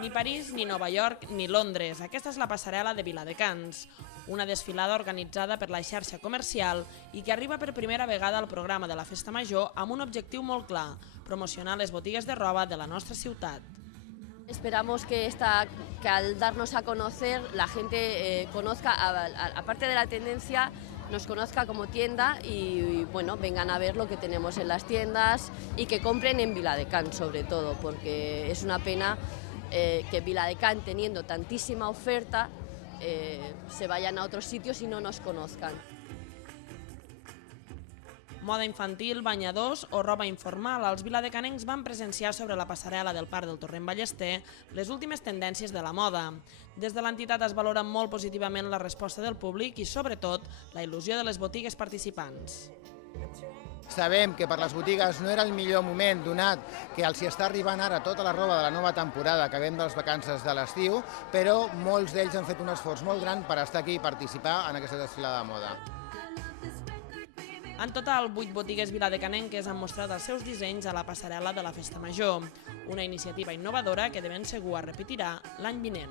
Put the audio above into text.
Ni París, ni Nova York, ni Londres. Aquesta és la passarel·la de Viladecans, una desfilada organitzada per la xarxa comercial i que arriba per primera vegada al programa de la Festa Major amb un objectiu molt clar, promocionar les botigues de roba de la nostra ciutat. Esperamos que al darnos a conocer la gente conozca, aparte de la tendencia, nos conozca como tienda y bueno, vengan a ver lo que tenemos en las tiendas y que compren en Viladecans sobre todo, porque es una pena que Viladecans, teniendo tantísima oferta, se vayan a otros sitios y no nos conozcan. Moda infantil, banyadors o roba informal, els viladecanencs van presenciar sobre la passarel·la del Parc del Torrent Ballester les últimes tendències de la moda. Des de l'entitat es valora molt positivament la resposta del públic i, sobretot, la il·lusió de les botigues participants. Sabem que per les botigues no era el millor moment, donat que els hi està arribant ara tota la roba de la nova temporada que acabem de les vacances de l'estiu, però molts d'ells han fet un esforç molt gran per estar aquí i participar en aquesta desfilada de moda. En total, 8 botigues viladecanenques han mostrat els seus dissenys a la passarel·la de la Festa Major, una iniciativa innovadora que de ben segur es repetirà l'any vinent.